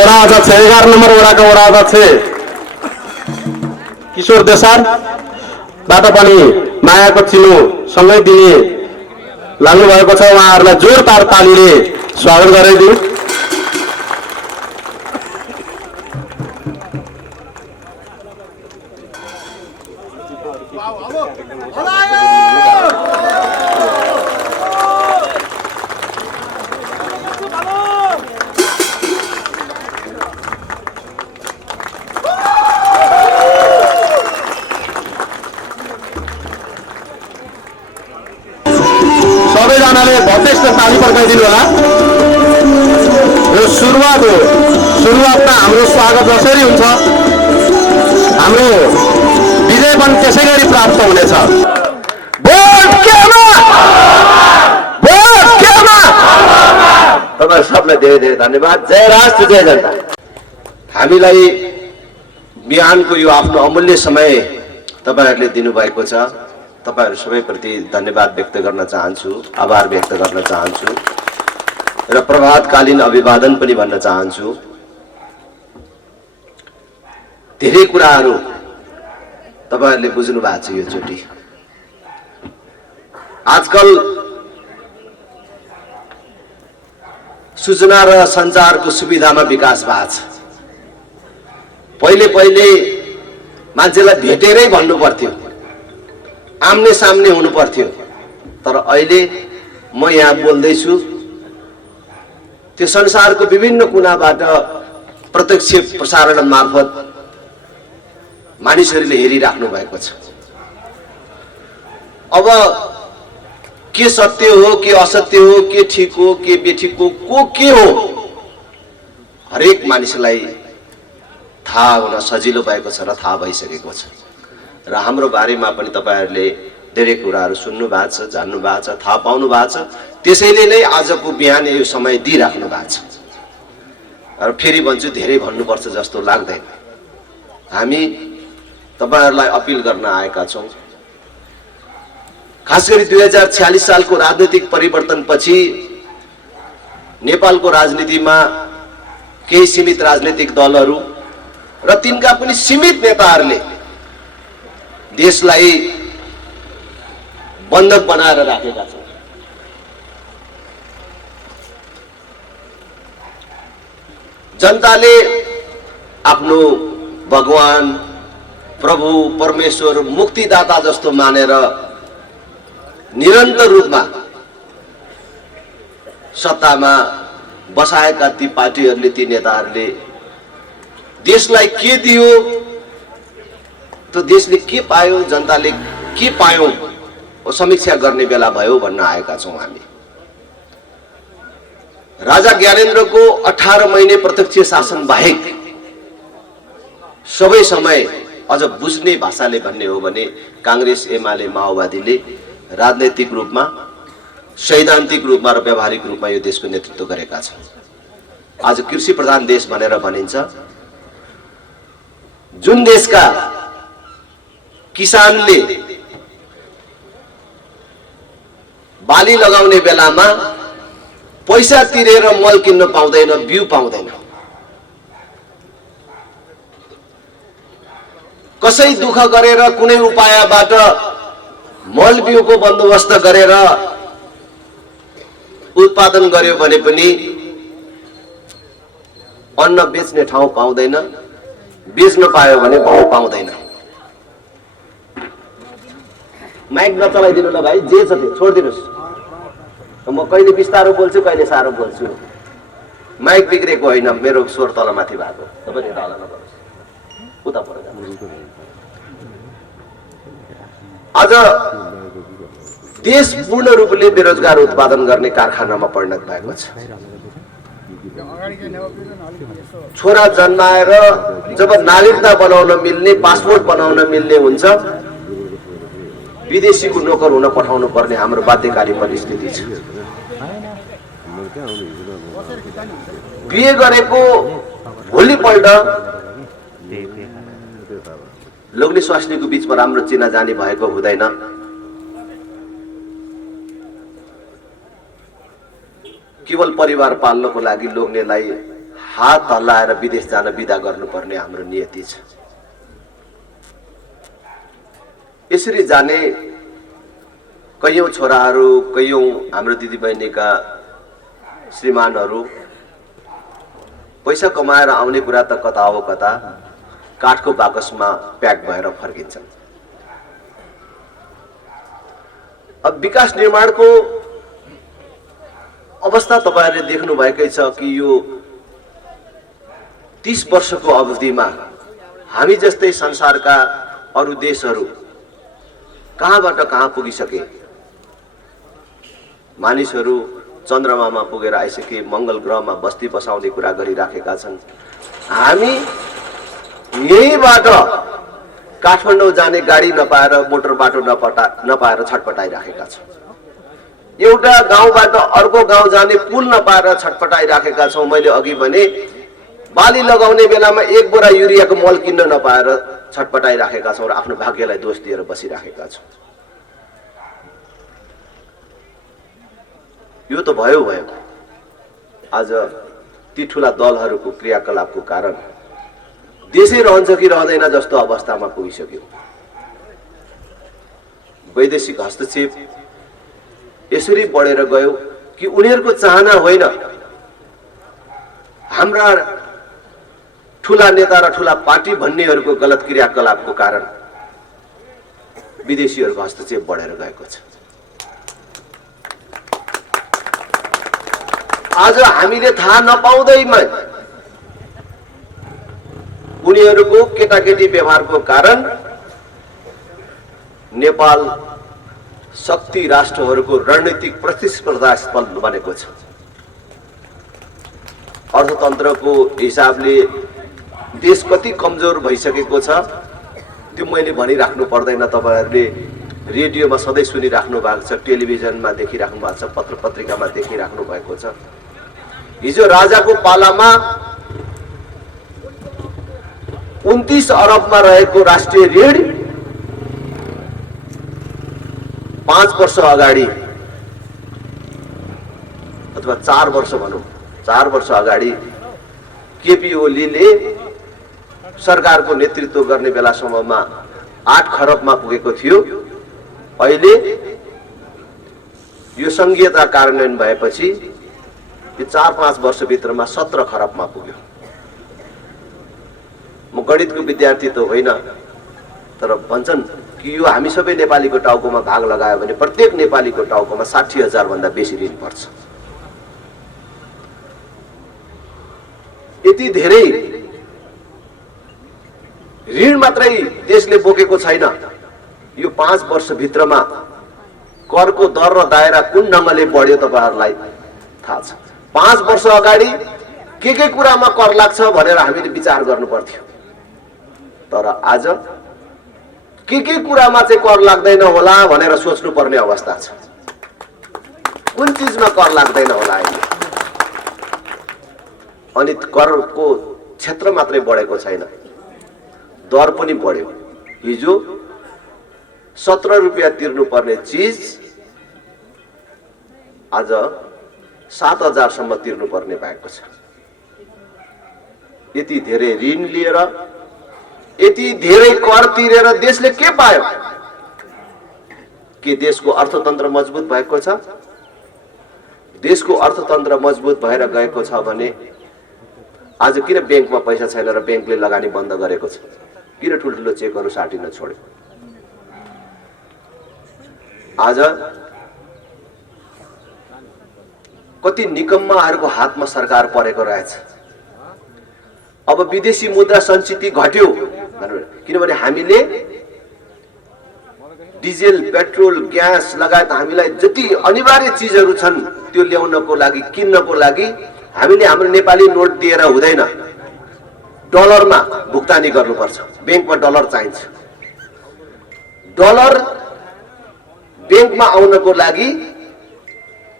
वडा अध्यक्ष 11 नम्बर वडाका वडा अध्यक्ष किशोर देसारबाट पनि मायाको चिनो सँगै दिने लाग्नु भएको छ। उहाँहरूलाई जोरदार तालीले स्वागत गराइदिनु। सबैजनाले भतेष्ट ताली पड्काइदिनु होला। यो सुरुवातमा हाम्रो स्वागत जसरी हुन्छ हाम्रो विजय पनि त्यसै गरी प्राप्त हुनेछ। तपाईहरु सबलाई धेरै धेरै धन्यवाद। जय राष्ट्र जय जनता। हामीलाई बिहानको यो आफ्नो अमूल्य समय तपाईहरुले दिनुभएको छ। तपाईहरु सबैप्रति धन्यवाद व्यक्त गर्न चाहन्छु, आभार व्यक्त गर्न चाहन्छु र प्रभातकालीन अभिवादन पनि भन्न चाहन्छु। धेरै कुराहरू तपाईहरुले बुझ्नु भएको छ यो चोटी। आजकल सूचना र सञ्चारको सुविधामा विकास भएको छ। पहिले मान्छेलाई भेटेरै भन्नु पर्थ्यो, आम्ने सामने हुनु पर्थ्यो। तर अहिले म यहाँ बोल्दैछु, त्यो संसारको विभिन्न कुनाबाट प्रत्यक्ष प्रसारण मार्फत मानिसहरूले हेरिराख्नु भएको छ। अब के सत्य हो, के असत्य हो, के ठीक हो, के बेठिक हो, को के हो, हरेक मानिसलाई थाहा हुन सजिलो भएको छ र थाहा भइसकेको छ। र हाम्रो बारेमा पनि तपाईहरुले धेरै कुराहरू सुन्नु भएको छ, जान्नु भएको छ, थाहा पाउनु भएको छ। त्यसैले नै आजको बिहान यो समय दिइराख्नु भएको छ। र फेरि भन्छु, धेरै भन्नुपर्छ जस्तो लाग्दैन। हामी तपाईहरुलाई अपील गर्न आएका छौं। खास गरी 2046 सालको राजनीतिक परिवर्तनपछि नेपालको राजनीतिमा केही सीमित राजनीतिक दलहरू र तिनका पनि सीमित नेताहरूले देशलाई बन्धक बनाएर राखेका छन्। जनताले आफ्नो भगवान, प्रभु, परमेश्वर, मुक्तिदाता जस्तो मानेर निरन्तर रूपमा सत्तामा बसाएका ती पार्टीहरूले, ती नेताहरूले देशलाई के दियो, तो देशले के पायो, जनताले के पायो, समीक्षा गर्ने बेला भयो भन्न आएका छौं हामी। राजा ज्ञानेन्द्रको 18 महिने प्रत्यक्ष शासन बाहेक सबै समय अझ बुझ्ने भाषाले भन्ने हो भने कांग्रेस, एमाले, माओवादीले राजनैतिक रूपमा, सैद्धान्तिक रूपमा र व्यावहारिक रूपमा यो देशको नेतृत्व गरेका छन्। आज कृषि प्रधान देश भनेर भनिन्छ। जुन देशका किसानले बाली लगाउने बेलामा पैसा तिरेर मल किन्न पाउँदैन, बिउ पाउँदैन, कसै दुःख गरेर कुनै उपायबाट मल बिउको बन्दोबस्त गरेर उत्पादन गर्यो भने पनि अन्न बेच्ने ठाउँ पाउँदैन, बेच्न पायो भने भाउ पाउँदैन। माइक नचलाइदिनु ल भाइ, जे छ त्यो छोडिदिनुहोस्। म कहिले बिस्तारो बोल्छु, कहिले साह्रो बोल्छु। माइक बिग्रेको होइन, मेरो स्वर तलमाथि भएको। तपाईँ यता हल्ला नगर्नुहोस्, उता पर जानुहोस्। आज देश पूर्ण रूपले बेरोजगार उत्पादन गर्ने कारखानामा परिणत भएको छ। छोरा जन्माएर जब नागरिकता बनाउन मिल्ने, पासपोर्ट बनाउन मिल्ने हुन्छ, विदेशीको नोकर हुन पठाउनु पर्ने हाम्रो बाध्यकारी परिस्थिति छ। बिहे गरेको भोलिपल्ट लोग्ने स्वास्नीको बीचमा राम्रो चिनाजानी भएको हुँदैन। केवल परिवार पाल्नको लागि लोग्नेलाई हात हल्लाएर विदेश जान बिदा गर्नुपर्ने हाम्रो नियति छ। यसरी जाने कैयौं छोराहरू, कैयौं हाम्रो दिदीबहिनीका श्रीमानहरू पैसा कमाएर आउने कुरा त कता हो कता काठको बाकसमा प्याक भएर फर्किन्छन्। अब विकास निर्माणको अवस्था तपाईहरुले देख्नु भएकै छ कि यो 30 वर्षको अवधिमा हामी जस्तै संसारका अरु देशहरू कहाँबाट कहाँ पुगिसके। मानिसहरू चन्द्रमामा पुगेर आइसके, मंगल ग्रहमा बस्ती बसाउने कुरा गरिराखेका छन्। हामी यहीबाट काठमाडौँ जाने गाडी नपाएर, मोटर बाटो नपाएर छटपटाइराखेका छौं। एउटा गाउँबाट अर्को गाउँ जाने पुल नपाएर छटपटाइराखेका छौं। मैले अघि भने बाली लगाउने बेलामा एक बोरा युरियाको मल किन्न नपाएर छटपटाइराखेका छौं र आफ्नो भाग्यलाई दोष दिएर बसिराखेका छौं। यो त भयो। आज ती ठूला दलहरूको क्रियाकलापको कारण देशै रहन्छ कि रहँदैन जस्तो अवस्थामा पुगिसक्यो। वैदेशिक हस्तक्षेप यसरी बढेर गयो कि उनीहरूको चाहना होइन, हाम्रा ठूला नेता र ठूला पार्टी भन्नेहरूको गलत क्रियाकलापको कारण विदेशीहरूको हस्तक्षेप बढेर गएको छ। आज हामीले थाहा नपाउँदैमा उनीहरूको केटाकेटी व्यवहारको कारण नेपाल शक्ति राष्ट्रहरूको रणनीतिक प्रतिस्पर्धा स्थल बनेको छ। अर्थतन्त्रको हिसाबले देश कति कमजोर भइसकेको छ त्यो मैले भनिराख्नु पर्दैन। तपाईहरुले रेडियोमा सधैँ सुनिराख्नु भएको छ, टेलिभिजनमा देखिराख्नु भएको छ, पत्र पत्रिकामा देखिराख्नु भएको छ। हिजो राजाको पालामा 29 अरबमा रहेको राष्ट्रिय ऋण 5 वर्ष अगाडि अथवा 4 वर्ष भनौं, 4 वर्ष अगाडि केपी ओलीले सरकारको नेतृत्व गर्ने बेलासम्ममा 8 खरबमा पुगेको थियो। अहिले यो संघीयता कार्यान्वयन भएपछि यो 4-5 वर्ष भित्रमा 17 खरबमा पुग्यो। म गणितको विद्यार्थी त होइन, तर भन्छन् कि यो हामी सबै नेपालीको टाउकोमा भाग लगायो भने प्रत्येक नेपालीको टाउकोमा 60,000 भन्दा बेसी ऋण पर्छ। यति धेरै ऋण मात्रै देशले बोकेको छैन। यो 5 वर्ष भित्रमा करको दर र दायरा कुन ढंगले बढ्यो तपाईहरुलाई थाहा छ। 5 वर्ष अगाडि के कुरामा कर लाग्छ भनेर हामीले विचार गर्नु पर्थ्यो, तर आज के कुरामा चाहिँ कर लाग्दैन होला भनेर सोच्नु पर्ने अवस्था छ। कुन चीजमा कर लाग्दैन होला अहिले। अनि करको क्षेत्र मात्रै बढेको छैन, दर पनि बढ्यो। हिजो 17 रुपैयाँ तिर्नु पर्ने चीज आज 7,000 सम्म तिर्नु पर्ने भएको छ। यति धेरै ऋण लिएर, यति धेरै कर तिरेर देशले के पायो? के देशको अर्थतन्त्र मजबुत भएको छ? देशको अर्थतन्त्र मजबुत भएर गएको छ भने आज किन बैंकमा पैसा छैन र बैंकले लगानी बन्द गरेको छ? किन ठुल्ठुलो चेकहरू साटिन छोड्यो? आज कति निकम्माहरूको हातमा सरकार परेको रहेछ। अब विदेशी मुद्रा सञ्चिति घट्यो किनभने हामीले डिजेल, पेट्रोल, ग्यास लगायत हामीलाई जति अनिवार्य चिजहरू छन् त्यो ल्याउनको लागि, किन्नको लागि हामीले हाम्रो नेपाली नोट दिएर हुँदैन, डलरमा भुक्तानी गर्नुपर्छ। बैंकमा डलर चाहिन्छ। डलर बैंकमा आउनको लागि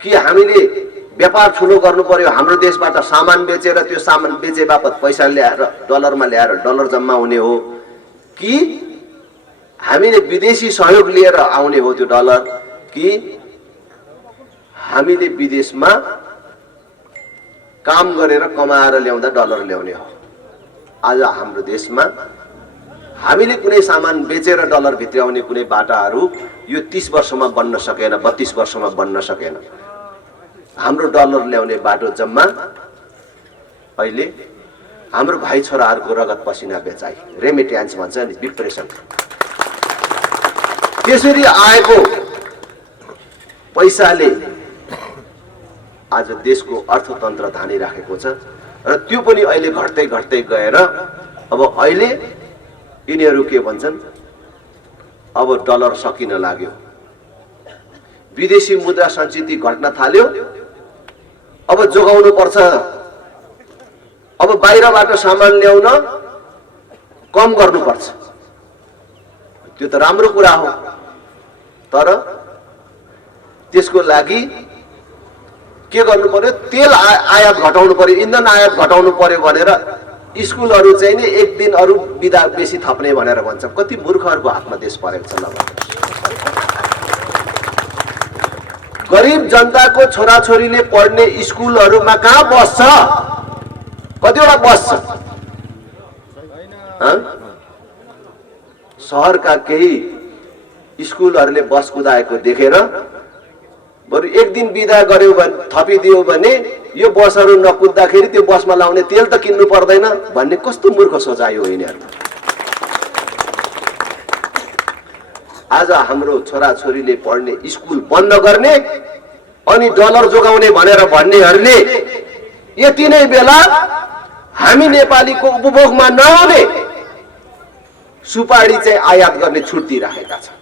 कि हामीले व्यापार ठुलो गर्नु पर्यो, हाम्रो देशबाट सामान बेचेर त्यो सामान बेचे बापत पैसा ल्याएर डलरमा ल्याएर डलर जम्मा हुने हो, कि हामीले विदेशी सहयोग लिएर आउने हो त्यो डलर, कि हामीले विदेशमा काम गरेर कमाएर ल्याउँदा डलर ल्याउने हो। आज हाम्रो देशमा हामीले कुनै सामान बेचेर डलर भित्राउने कुनै बाटाहरू यो 30 वर्षमा बन्न सकेन, 32 वर्षमा बन्न सकेन। हाम्रो डलर ल्याउने बाटो जम्मा अहिले हाम्रो भाइ छोराहरूको रगत पसिना बेचाइ, रेमिट्यान्स भन्छ नि, विप्रेसन। त्यसरी आएको पैसाले आज देशको अर्थतन्त्र धानिराखेको छ र त्यो पनि अहिले घट्दै घट्दै गएर अब अहिले यिनीहरू के भन्छन्, अब डलर सकिन लाग्यो, विदेशी मुद्रा सञ्चिति घट्न थाल्यो, अब जोगाउनु पर्छ, अब बाहिरबाट सामान ल्याउन कम गर्नुपर्छ। त्यो त राम्रो कुरा हो, तर त्यसको लागि के गर्नु पर्यो, तेल आयात घटाउनु पर्यो, इन्धन आयात घटाउनु पर्यो भनेर स्कुलहरू चाहिँ नि एक दिन अरू बिदा बेसी थप्ने भनेर भन्छ। कति मूर्खहरूको हातमा देश परेको छ। गरिब जनताको छोराछोरीले पढ्ने स्कुलहरूमा कहाँ बस छ? कतिवटा बस छ? सहरका केही स्कुलहरूले बस कुदाएको देखेर बरु एक दिन बिदा गर्यो भने, थपिदियो भने यो बसहरू नकुद्दाखेरि त्यो बसमा लाउने तेल त किन्नु पर्दैन भन्ने कस्तो मूर्ख सोचाइ हो यिनीहरू। आज हाम्रो छोराछोरीले पढ्ने स्कुल बन्द गर्ने अनि डलर जोगाउने भनेर भन्नेहरूले यति नै बेला हामी नेपालीको उपभोगमा नआउने सुपारी चाहिँ आयात गर्ने छुट दिइराखेका छन्।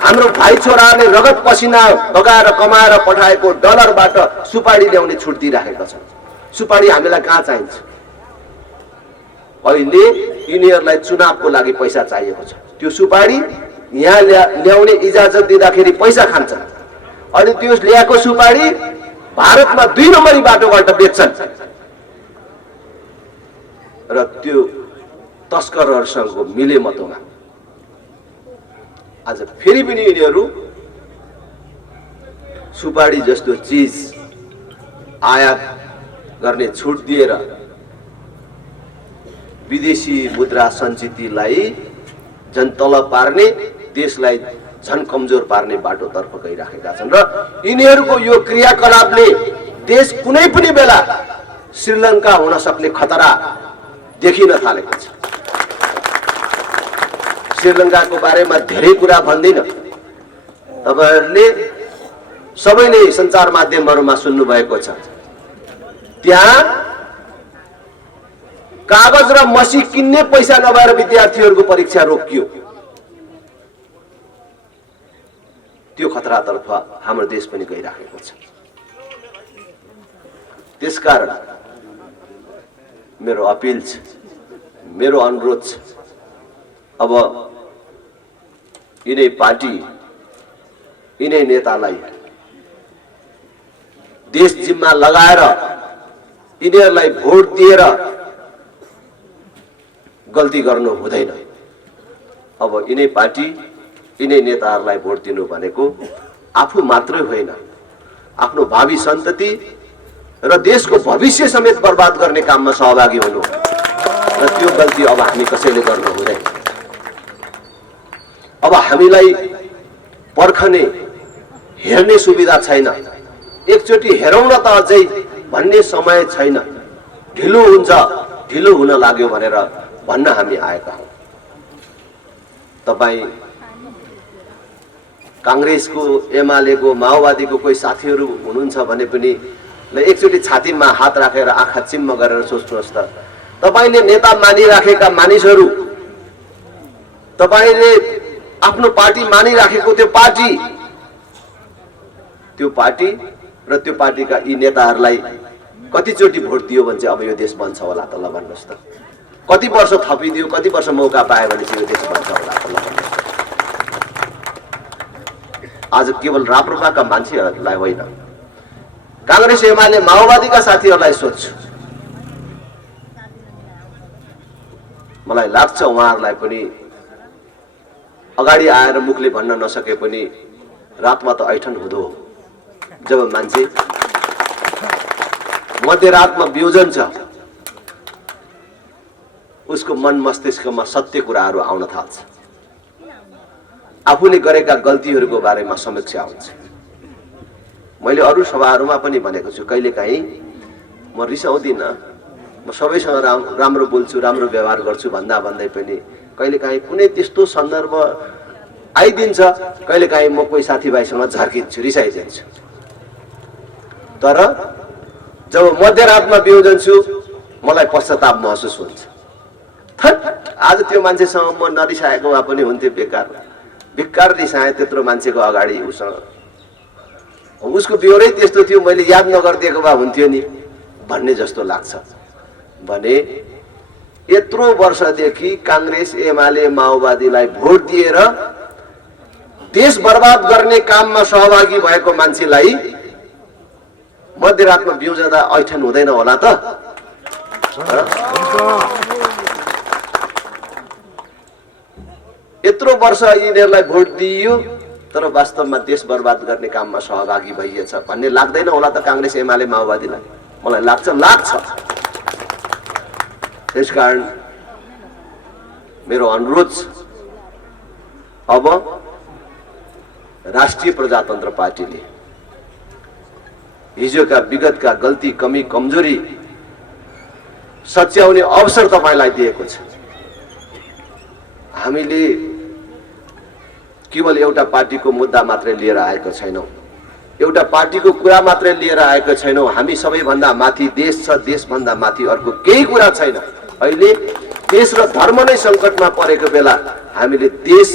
हाम्रो भाइ छोराहरूले रगत पसिना बगाएर कमाएर पठाएको डलरबाट सुपारी ल्याउने छुट दिइराखेका छन्। सुपारी हामीलाई कहाँ चाहिन्छ? अहिले यिनीहरूलाई चुनावको लागि पैसा चाहिएको छ। त्यो सुपारी यहाँ ल्याउने इजाजत दिँदाखेरि पैसा खान्छ, अनि त्यो ल्याएको सुपारी भारतमा 2 नम्बरी बाटोबाट बेच्छन् र त्यो तस्करहरूसँग मिले मतोमा आज फेरि पनि यिनीहरू सुपारी जस्तो चीज आयात गर्ने छुट दिएर विदेशी मुद्रा सञ्चितिलाई झन तल पार्ने, देशलाई झन कमजोर पार्ने बाटोतर्फ गइराखेका छन्। र यिनीहरूको यो क्रियाकलापले देश कुनै पनि बेला श्रीलङ्का हुन सक्ने खतरा देखिन थालेको छ। श्रीलङ्काको बारेमा धेरै कुरा भन्दिन, तपाईहरुले सबैले सञ्चार माध्यमहरुमा सुन्नु भएको छ। त्यहाँ कागज र मसी किन्ने पैसा नभएर विद्यार्थीहरूको परीक्षा रोकियो। त्यो खतरातर्फ हाम्रो देश पनि गइराखेको छ। त्यसकारण मेरो अपिल छ, मेरो अनुरोध छ, अब यिनै पार्टी, यिनै नेतालाई देश जिम्मा लगाएर यिनीहरूलाई भोट दिएर गल्ती गर्नु हुँदैन। अब यिनै पार्टी, यिनै नेताहरूलाई भोट दिनु भनेको आफू मात्रै होइन, आफ्नो भावी सन्तति र देशको भविष्य समेत बर्बाद गर्ने काममा सहभागी हुनु, र त्यो गल्ती अब हामी कसैले गर्नु हुँदैन। अब हामीलाई पर्खने, हेर्ने सुविधा छैन। एकचोटि हेरौँ न त अझै भन्ने समय छैन। ढिलो हुन्छ, ढिलो हुन लाग्यो भनेर भन्न हामी आएका हौं। तपाई काङ्ग्रेसको, एमालेको, माओवादीको कोही साथीहरू हुनुहुन्छ भने पनि ल एकचोटि छातीमा हात राखेर आँखा चिम्म गरेर सोच्नुहोस् त, तपाईँले नेता मानिराखेका मानिसहरू, तपाईँले आफ्नो पार्टी मानिराखेको त्यो पार्टी र त्यो पार्टीका यी नेताहरूलाई कतिचोटि भोट दियो भने चाहिँ अब यो देश बन्छ होला त? ल भन्नुहोस् त, कति वर्ष थपिदियो, कति वर्ष मौका पायो भने चाहिँ यो देश बन्छ होला त? ल भन्नुहोस्। आज केवल राप्रपाका मान्छेहरूलाई होइन, काङ्ग्रेस, एमाले, माओवादीका साथीहरूलाई सोध्छु, मलाई लाग्छ उहाँहरूलाई पनि अगाडि आएर मुखले भन्न नसके पनि रातमा त ऐठन हुँदो हो। जब मान्छे मध्यरातमा बिउजन छ, उसको मन मस्तिष्कमा सत्य कुराहरू आउन थाल्छ, आफूले गरेका गल्तीहरूको बारेमा समीक्षा हुन्छ। मैले अरू सभाहरूमा पनि भनेको छु, कहिलेकाहीँ म रिसाउँदिनँ, म सबैसँग राम्रो बोल्छु, राम्रो व्यवहार गर्छु भन्दै पनि कहिलेकाहीँ कुनै त्यस्तो सन्दर्भ आइदिन्छ, कहिलेकाहीँ म कोही साथीभाइसँग झर्किन्छु, रिसाइदिन्छु। तर जब मध्यरातमा बिउजन्छु मलाई पश्चाताप महसुस हुन्छ। आज त्यो मान्छेसँग म नरिसाएको भए पनि हुन्थ्यो, बेकार रिसाएँ त्यत्रो मान्छेको अगाडि, उसको बेहोरै त्यस्तो थियो, मैले याद नगरिदिएको भए हुन्थ्यो नि भन्ने जस्तो लाग्छ। भने यत्रो वर्षदेखि काङ्ग्रेस, एमाले, माओवादीलाई भोट दिएर देश बर्बाद गर्ने काममा सहभागी भएको मान्छेलाई मध्यरातमा बिउजँदा ऐठन हुँदैन होला त? यत्रो वर्ष यिनीहरूलाई भोट दिइयो तर वास्तवमा देश बर्बाद गर्ने काममा सहभागी भइएछ भन्ने लाग्दैन होला त काङ्ग्रेस, एमाले, माओवादीलाई? मलाई लाग्छ। त्यसकारण मेरो अनुरोध छ, अब राष्ट्रिय प्रजातन्त्र पार्टीले हिजोका विगतका गल्ती, कमी, कमजोरी सच्याउने अवसर तपाईलाई दिएको छ। हामीले केवल एउटा पार्टीको मुद्दा मात्रै लिएर आएको छैनौं, एउटा पार्टीको कुरा मात्रै लिएर आएको छैनौं। हामी सबैभन्दा माथि देश छ, देशभन्दा माथि अर्को केही कुरा छैन। अहिले देश र धर्म नै संकटमा परेको बेला हामीले देश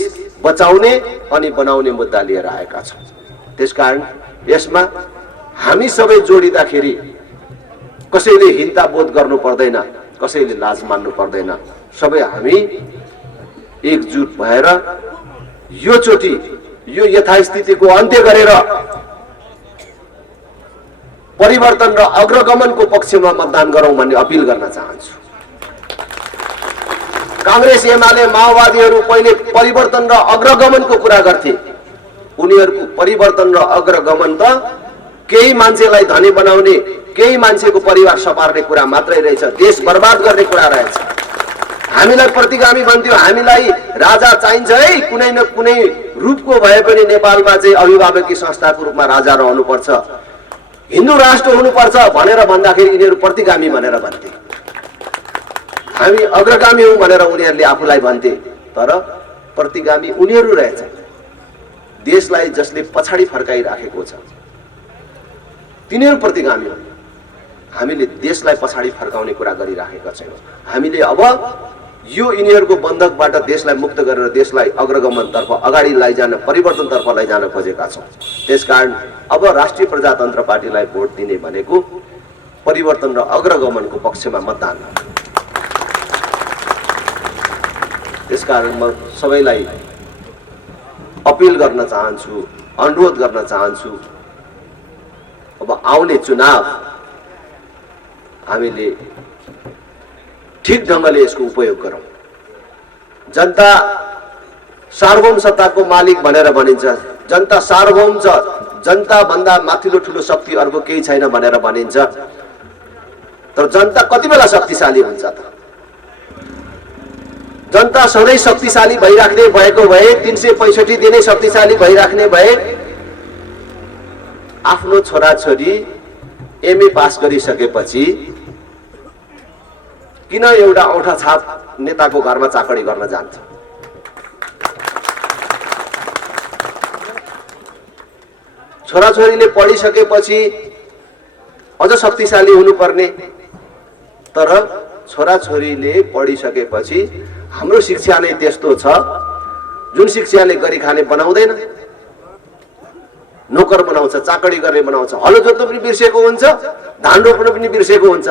बचाउने अनि बनाउने मुद्दा लिएर आएका छौं। त्यसकारण यसमा हामी सबै जोडिँदाखेरि कसैले हिंसा बोध गर्नु पर्दैन, कसैले लाज मान्नु पर्दैन। सबै हामी एकजुट भएर यो चोटी यो यथास्थितिको अन्त्य गरेर परिवर्तन र अग्रगमनको पक्षमा मतदान गरौं भन्ने अपील गर्न चाहन्छु। कांग्रेस, एमाले, माओवादीहरू पहिले परिवर्तन र अग्रगमनको कुरा गर्थे। उनीहरूको परिवर्तन र अग्रगमन त केही मान्छेलाई धनी बनाउने, केही मान्छेको परिवार सपार्ने कुरा मात्रै रहेछ, देश बर्बाद गर्ने कुरा रहेछ। हामीलाई प्रतिगामी भन्थ्यो, हामीलाई राजा चाहिन्छ है, कुनै न कुनै रूपको भए पनि नेपालमा चाहिँ अभिभावकीय संस्थाको रूपमा राजा रहनुपर्छ, हिन्दू राष्ट्र हुनुपर्छ भनेर भन्दाखेरि यिनीहरू प्रतिगामी भनेर भन्थे। हामी अग्रगामी हौं भनेर उनीहरूले आफूलाई भन्थे, तर प्रतिगामी उनीहरू रहेछ। देशलाई जसले पछाडी फर्काइराखेको छ तिनीहरू प्रतिगामी हुन्। हामीले देशलाई पछाडी फर्काउने कुरा गरिराखेका छैनौं। हामीले अब यो यिनीहरूको बन्धकबाट देशलाई मुक्त गरेर देशलाई अग्रगमनतर्फ अगाडि लैजान, परिवर्तनतर्फ लैजान खोजेका छौं। त्यसकारण अब राष्ट्रिय प्रजातन्त्र पार्टीलाई भोट दिने भनेको परिवर्तन र अग्रगमनको पक्षमा मतदान। त्यसकारण म सबैलाई अपील गर्न चाहन्छु, अनुरोध गर्न चाहन्छु, अब आउने चुनाव हामीले ठीक ढंगले यसको उपयोग गरौं। जनता सार्वभौम सत्ताको मालिक भनेर भनिन्छ, जनता सार्वभौम छ, जनता भन्दा माथिल्लो ठूलो शक्ति अर्को केही छैन भनेर भनिन्छ। तर जनता कति बेला शक्तिशाली हुन्छ त? जनता सधैँ शक्तिशाली भइराख्ने भएको भए, 365 दिनै शक्तिशाली भइराख्ने भए, आफ्नो छोराछोरी एमए पास गरिसकेपछि किन एउटा औठा छाप नेताको घरमा चाकडी गर्न जान्छ? छोराछोरीले पढिसकेपछि अझ शक्तिशाली हुनुपर्ने, तर छोराछोरीले पढिसकेपछि हाम्रो शिक्षा नै त्यस्तो छ जुन शिक्षाले गरी खाने बनाउँदैन, नोकर बनाउँछ, चाकडी गर्ने बनाउँछ, हलो जोत्नु पनि बिर्सेको हुन्छ, धान रोप्नु पनि बिर्सेको हुन्छ।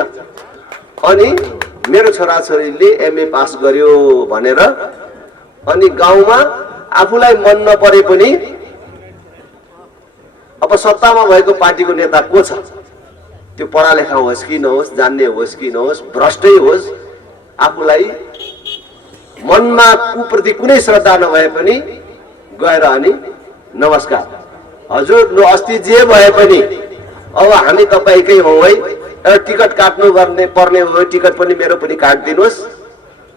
अनि मेरो छोराछोरीले एमए पास गर्यो भनेर अनि गाउँमा आफूलाई मन नपरे पनि अब सत्तामा भएको पार्टीको नेता को छ, त्यो पढालेखा होस् कि नहोस्, जान्ने होस् कि नहोस्, भ्रष्टै होस्, आफूलाई मनमा कुप्रति कुनै श्रद्धा नभए पनि गएर अनि नमस्कार हजुर लो अस्ति जे भए पनि अब हामी तपाईकै हौ है, एउटा टिकट काट्नु पर्ने हो, टिकट पनि मेरो पनि काटिदिनुहोस्,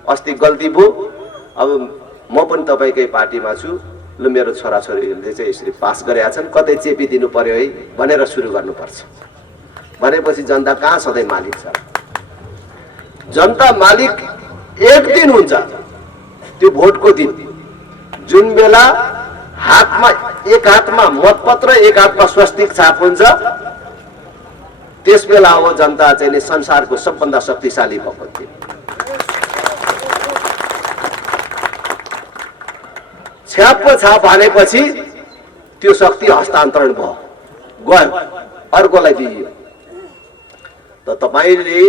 अस्ति गल्ती भयो, अब म पनि तपाईकै पार्टीमा छु, लु मेरो छोराछोरीहरूले चाहिँ यसरी पास गरेका छन्, कतै चेपिदिनु पर्यो है भनेर सुरु गर्नुपर्छ। भनेपछि जनता कहाँ सधैँ मालिक छ? जनता मालिक एक दिन हुन्छ, त्यो भोटको दिन, जुन बेला एक हातमा मतपत्र एक हातमा स्वस्तिक छाप हुन्छ, त्यस बेला हो जनता चाहिँ संसारको सबभन्दा शक्तिशाली भएको दिन। छ्यापको छाप हालेपछि त्यो शक्ति हस्तान्तरण भयो, गयो, अर्कोलाई दिइयो। त तपाईले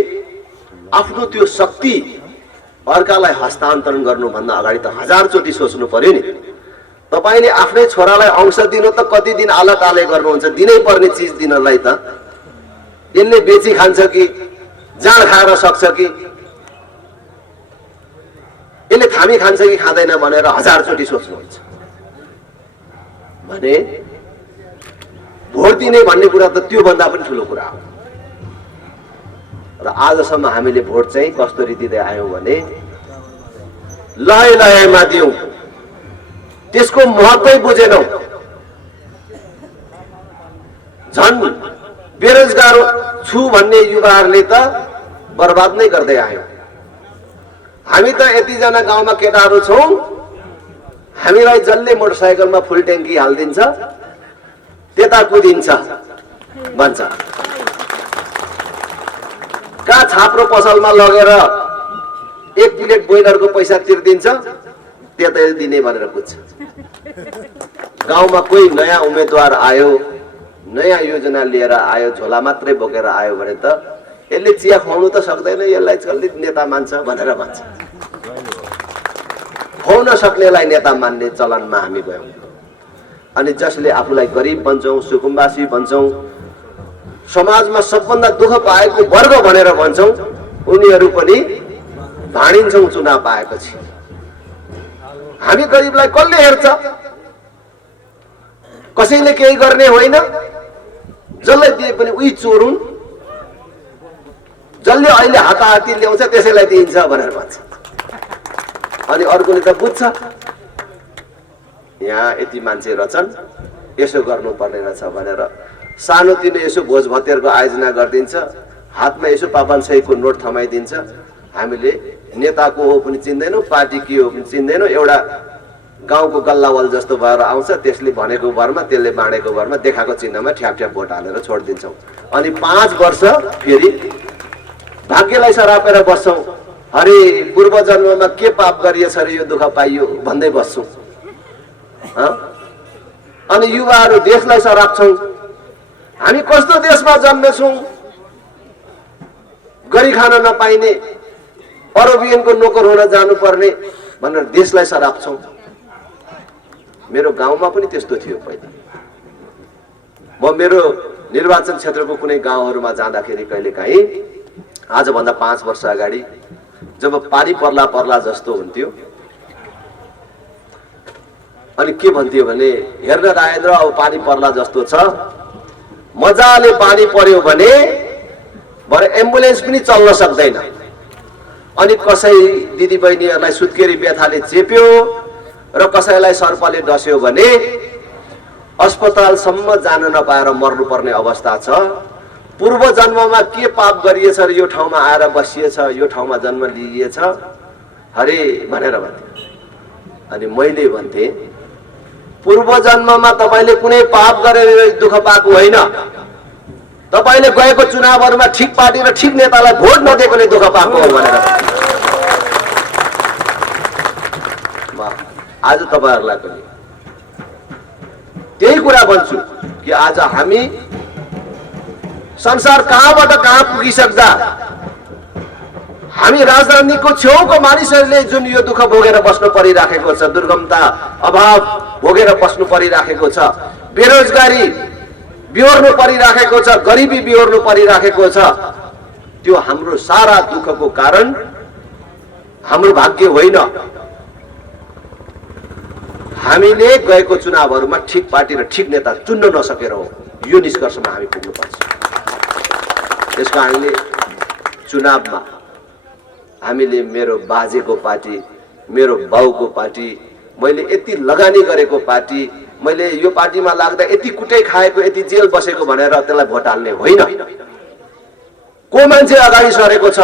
आफ्नो त्यो शक्ति अर्कालाई हस्तान्तरण गर्नुभन्दा अगाडि त 1000 चोटि सोच्नु पर्यो नि। तपाईले आफ्नै छोरालाई अंश दिनु त कति दिन आलताले गर्नुहुन्छ, दिनै पर्ने चिज दिनलाई त यसले बेची खान्छ कि जाँड खाएर सक्छ कि यसले थामी खान्छ कि खाँदैन भनेर 1000 चोटि सोच्नुहुन्छ भने भोट दिने भन्ने कुरा त त्यो भन्दा पनि ठुलो कुरा हो। र आजसम्म हामीले भोट चाहिँ कसरी दिँदै आयौं भने लय लयमा दियौं, त्यसको महत्त्वै बुझेनौं, झन् बेरोजगार छु भन्ने युवाहरूले त बर्बाद नै गर्दै आयौं। हामी त यतिजना गाउँमा केटाहरू छौं, हामीलाई जसले मोटरसाइकलमा फुल ट्याङ्की हालिदिन्छ त्यता कुदिन्छ भन्छ, कहाँ छाप्रो पसलमा लगेर 1 प्लेट बोइलरको पैसा तिर्दिन्छ त्यता दिने भनेर बुझ्छ। गाउँमा कोही नयाँ उम्मेदवार आयो, नयाँ योजना लिएर आयो, झोला मात्रै बोकेर आयो भने त यसले चिया खुवाउनु त सक्दैन, यसलाई कसले नेता मान्छ भनेर भन्छ। खुवाउन सक्नेलाई नेता मान्ने चलनमा हामी गयौं। अनि जसले आफूलाई गरिब भन्छौं, सुकुम्बासी भन्छौं, समाजमा सबभन्दा दुःख पाएको वर्ग भनेर भन्छौं, उनीहरू पनि भाँडिन्छौं चुनाव पाएपछि। हामी गरिबलाई कसले हेर्छ? कसैले केही गर्ने होइन, जसलाई दिए पनि उही चोर हुन्, जसले अहिले हाताहाती ल्याउँछ त्यसैलाई दिइन्छ भनेर भन्छ। अनि अर्कोले त बुझ्छ यहाँ यति मान्छे रहेछन्, यसो गर्नुपर्ने रहेछ भनेर सानोतिनो यसो भोज भतेरको आयोजना गरिदिन्छ, हातमा यसो 500 नोट थमाइदिन्छ। हामीले नेताको हो पनि चिन्दैनौँ, पार्टी के हो पनि चिन्दैनौँ, एउटा गाउँको गल्लावल जस्तो भएर आउँछ, त्यसले भनेको भरमा, त्यसले बाँडेको भरमा, देखाएको चिन्हमा ठ्याप ठ्याप भोट हालेर छोडिदिन्छौँ। अनि 5 वर्ष फेरि भाग्यलाई सरापेर बस्छौँ, अरे पूर्व जन्ममा के पाप गरिएछ अरे यो दुःख पाइयो भन्दै बस्छौँ। अनि युवाहरू देशलाई सराप्छौँ, हामी कस्तो देशमा जन्मेछौँ, गरी खान नपाइने, अरबियनको नोकर हुन जानुपर्ने भनेर देशलाई सराप्छौँ। मेरो गाउँमा पनि त्यस्तो थियो पहिला। म मेरो निर्वाचन क्षेत्रको कुनै गाउँहरूमा जाँदाखेरि कहिलेकाहीँ आजभन्दा 5 वर्ष अगाडि जब पानी पर्ला जस्तो हुन्थ्यो, अनि के भन्थ्यो भने हेर्न राजेन्द्र अब पानी पर्ला जस्तो छ, मजाले पानी पर्यो भने भरे एम्बुलेन्स पनि चल्न सक्दैन। अनि कसै दिदीबहिनीहरूलाई सुत्केरी बेथाले चेप्यो र कसैलाई सर्पले डस्यो भने अस्पतालसम्म जान नपाएर मर्नुपर्ने अवस्था छ। पूर्व जन्ममा के पाप गरिएछ र यो ठाउँमा आएर बसिएछ, यो ठाउँमा जन्म लिइएछ हरे भनेर भन्थे। अनि मैले भन्थे पूर्व जन्ममा तपाईले कुनै पाप गरेर दुःख पाएको होइन। तपाईले गएको चुनावहरूमा ठिक पार्टी र ठिक नेतालाई भोट नदिएकोले दुःख पाएको हो भनेर म आज तपाईहरुलाई पनि त्यही कुरा भन्छु कि आज हामी संसार कहाँबाट कहाँ पुगिसक्दा हामी राजधानीको छेउको मानिसहरूले जुन यो दुःख भोगेर बस्नु परिराखेको छ, दुर्गमता अभाव भोगेर बस्नु परिराखेको छ, बेरोजगारी बिहोर्नु परिराखेको छ, गरिबी बिहोर्नु परिराखेको छ, त्यो हाम्रो सारा दुःखको कारण हाम्रो भाग्य होइन। हामीले गएको चुनावहरूमा ठिक पार्टी र ठिक नेता चुन्न नसकेर हो। यो निष्कर्षमा हामी पुग्नुपर्छ। त्यसकारणले चुनावमा हामीले मेरो बाजेको पार्टी, मेरो बाउको पार्टी, मैले यति लगानी गरेको पार्टी, मैले यो पार्टीमा लाग्दा यति कुटै खाएको, यति जेल बसेको भनेर त्यसलाई भोट हाल्ने होइन। को मान्छे अगाडि सरेको छ,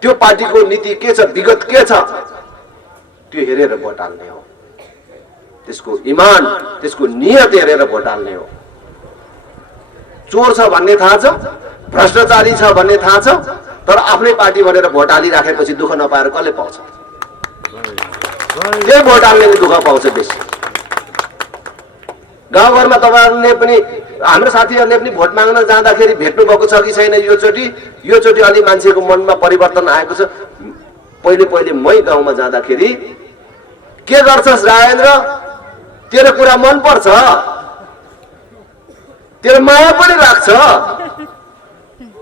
त्यो पार्टीको नीति के छ, विगत के छ, त्यो हेरेर भोट हाल्ने हो। त्यसको इमान, त्यसको नियत हेरेर भोट हाल्ने हो। चोर छ भन्ने थाहा छ, भ्रष्टाचारी छ भन्ने थाहा छ, तर आफ्नै पार्टी भनेर भोट हालिराखेपछि दुःख नपाएर कसले पाउँछ? त्यही भोट हाल्नेले दुःख पाउँछ बेसी। गाउँघरमा तपाईहरुले पनि, हाम्रो साथीहरूले पनि भोट माग्न जाँदाखेरि भेट्नु भएको छ कि छैन? यो चोटि अलि मान्छेको मनमा परिवर्तन आएको छ। पहिले पहिले मै गाउँमा जाँदाखेरि के गर्छस् राजेन्द्र, तेरो कुरा मन पर्छ, तेरो माया पनि लाग्छ,